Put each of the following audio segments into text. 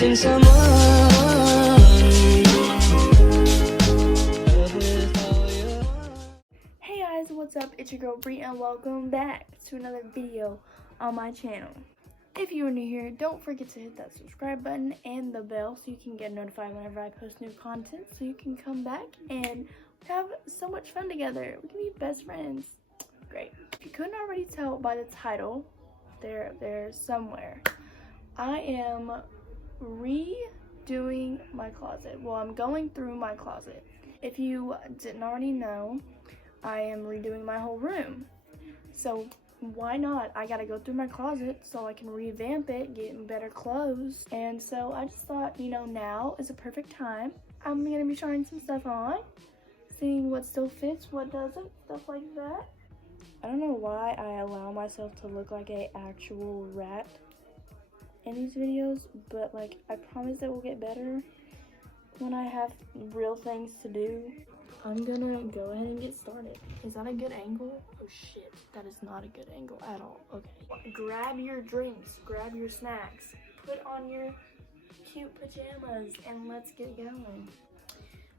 missing someone. Hey guys, what's up? It's your girl Bree and welcome back to another video on my channel. If you are new here, don't forget to hit that subscribe button and the bell so you can get notified whenever I post new content, so you can come back and have so much fun together. We can be best friends. Great. If you couldn't already tell by the title, there somewhere, I am redoing my closet. Well, I'm going through my closet. If you didn't already know, I am redoing my whole room. So why not? I gotta go through my closet so I can revamp it, get better clothes. And so I just thought, now is a perfect time. I'm gonna be trying some stuff on, seeing what still fits, what doesn't, stuff like that. I don't know why I allow myself to look like a actual rat in these videos, but I promise it will get better when I have real things to do. I'm gonna go ahead and get started. Is that a good angle? Oh shit, that is not a good angle at all. Okay. Grab your drinks, grab your snacks, put on your cute pajamas, and let's get going.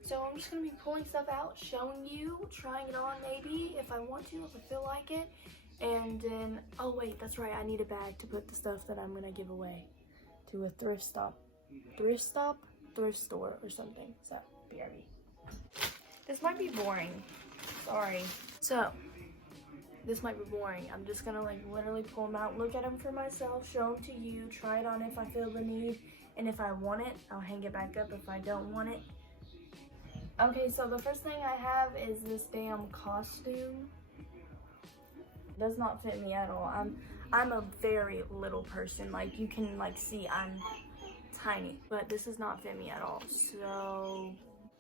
So I'm just gonna be pulling stuff out, showing you, trying it on maybe if I want to, if I feel like it. And then, oh wait, that's right, I need a bag to put the stuff that I'm gonna give away to a thrift store or something. So, BRB. This might be boring, sorry. So, this might be boring. I'm just gonna literally pull them out, look at them for myself, show them to you, try it on if I feel the need, and if I want it, I'll hang it back up if I don't want it. Okay, so the first thing I have is this damn costume. It does not fit me at all. I'm a very little person. You can see I'm tiny, but this does not fit me at all. So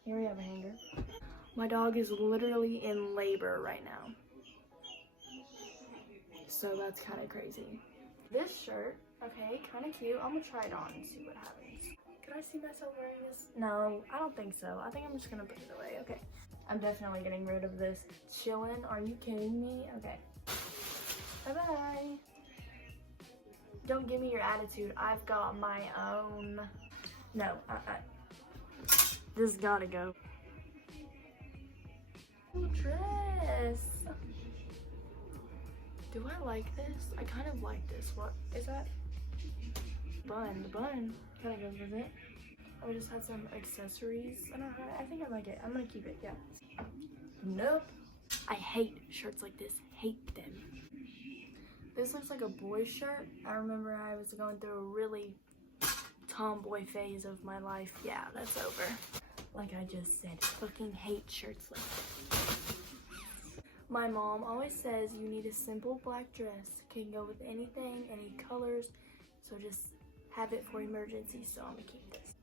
here we have a hanger. My dog is literally in labor right now, so that's kind of crazy. This shirt, okay, kind of cute. I'm gonna try it on and see what happens. Could I see myself wearing this? No, I don't think so. I think I'm just gonna put it away. Okay, I'm definitely getting rid of this. Chillin'? Are you kidding me? Okay, bye-bye. Don't give me your attitude. I've got my own. No, this gotta go. Dress. Do I like this? I kind of like this. What is that? Bun. The bun kind of goes with it. I just had some accessories. I think I like it. I'm gonna keep it. Yeah. Nope. I hate shirts like this. Hate them. This looks like a boy shirt. I remember I was going through a really tomboy phase of my life. Yeah, that's over. Like I just said, fucking hate shirts like this. My mom always says you need a simple black dress. Can go with anything, any colors. So just have it for emergencies. So I'm gonna keep this.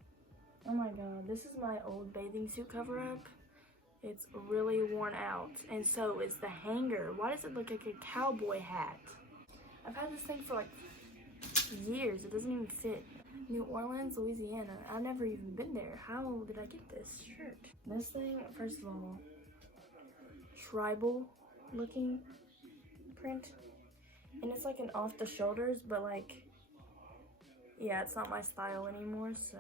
Oh my god, this is my old bathing suit cover up. It's really worn out. And so is the hanger. Why does it look like a cowboy hat? I've had this thing for years. It doesn't even fit. New Orleans, Louisiana. I've never even been there. How did I get this shirt? This thing, first of all, tribal looking print. And it's an off the shoulders, but yeah, it's not my style anymore, so.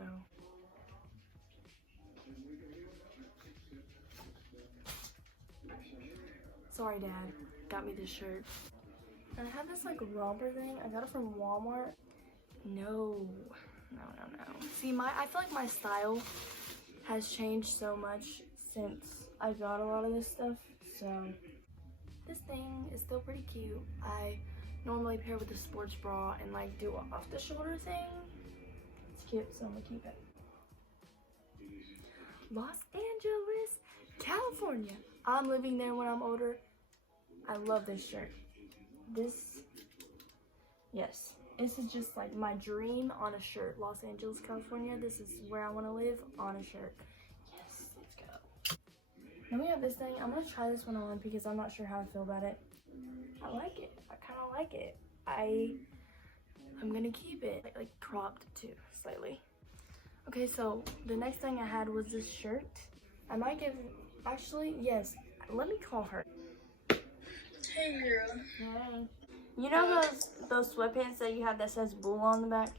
Sorry, Dad. Got me this shirt. And I have this romper thing. I got it from Walmart. No. See, I feel like my style has changed so much since I got a lot of this stuff. So this thing is still pretty cute. I normally pair with a sports bra and do an off the shoulder thing. It's cute, so I'm gonna keep it. Los Angeles, California. I'm living there when I'm older. I love this shirt. Yes, this is just my dream on a shirt. Los Angeles, California. This is where I want to live on a shirt. Yes, let's go. Then we have this thing. I'm gonna try this one on because I'm not sure how I feel about it. I like it. I kind of like it. I'm gonna keep it cropped too, slightly. Okay, so the next thing I had was this shirt. I might give. Actually, yes. Let me call her. Hey girl. Hey. You know those sweatpants that you have that says Bull on the back?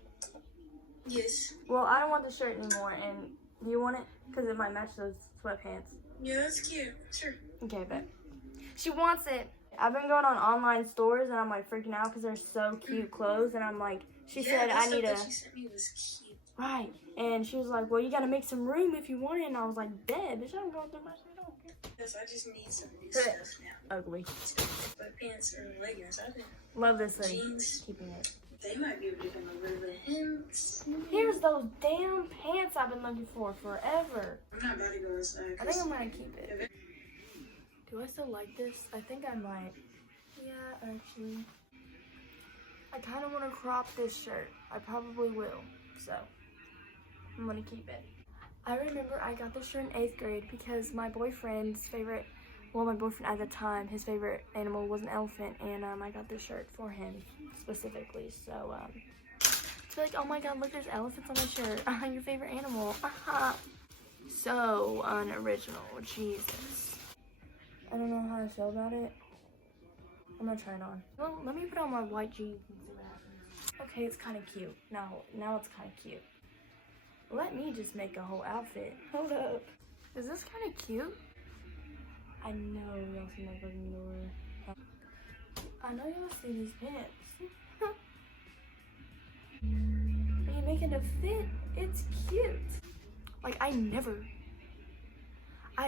Yes. Well, I don't want the shirt anymore, and do you want it? Because it might match those sweatpants. Yeah, that's cute. Sure. Okay, but she wants it. I've been going on online stores, and I'm like freaking out because they're so cute clothes, and I'm like, she said I need that she sent me was cute. right, and she was like, well, you gotta make some room if you want it, and I was like, Dad, bitch, I'm going through my shit. I don't care. Because I just need some new stuff now. Ugly. Sweatpants or leggings. I think Love this thing. jeans. Keeping it. They might be able to become a little bit of hints. Here's those damn pants I've been looking for forever. I'm not about to go outside. I think I'm gonna keep it. Do I still like this? I think I might. Yeah, actually. I kind of want to crop this shirt. I probably will. So, I'm gonna keep it. I remember I got this shirt in 8th grade because my boyfriend's favorite, well, my boyfriend at the time, his favorite animal was an elephant, and I got this shirt for him specifically. So, it's like, oh my god, look, there's elephants on my shirt. Your favorite animal. So unoriginal. Jesus. I don't know how I feel about it. I'm gonna try it on. Well, let me put on my white jeans and see what happens. Okay, it's kind of cute. Now it's kind of cute. Let me just make a whole outfit. Hold up. Is this kind of cute? I know y'all see my fucking door. I know y'all see these pants. Are you making it fit? It's cute. Like, I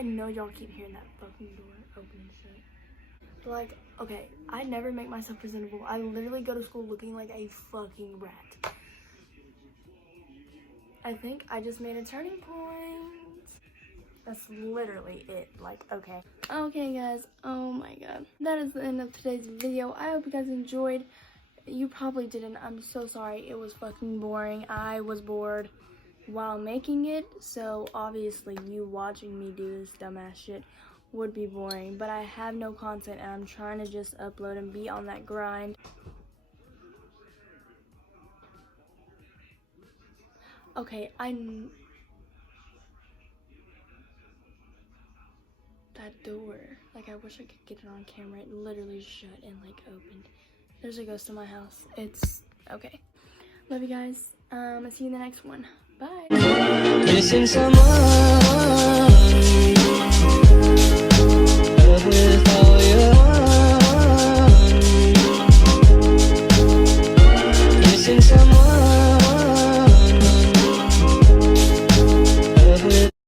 know y'all keep hearing that fucking door open and shut. Like, okay, I never make myself presentable. I literally go to school looking like a fucking rat. I think I just made a turning point. That's literally it. Like, okay. Okay, guys. Oh my god. That is the end of today's video. I hope you guys enjoyed. You probably didn't. I'm so sorry. It was fucking boring. I was bored while making it, so obviously you watching me do this dumbass shit would be boring, but I have no content and I'm trying to just upload and be on that grind. Okay, that door, like, I wish I could get it on camera. It literally shut and like opened. There's a ghost in my house. It's okay. Love you guys. I'll see you in the next one. Bye. Missing someone.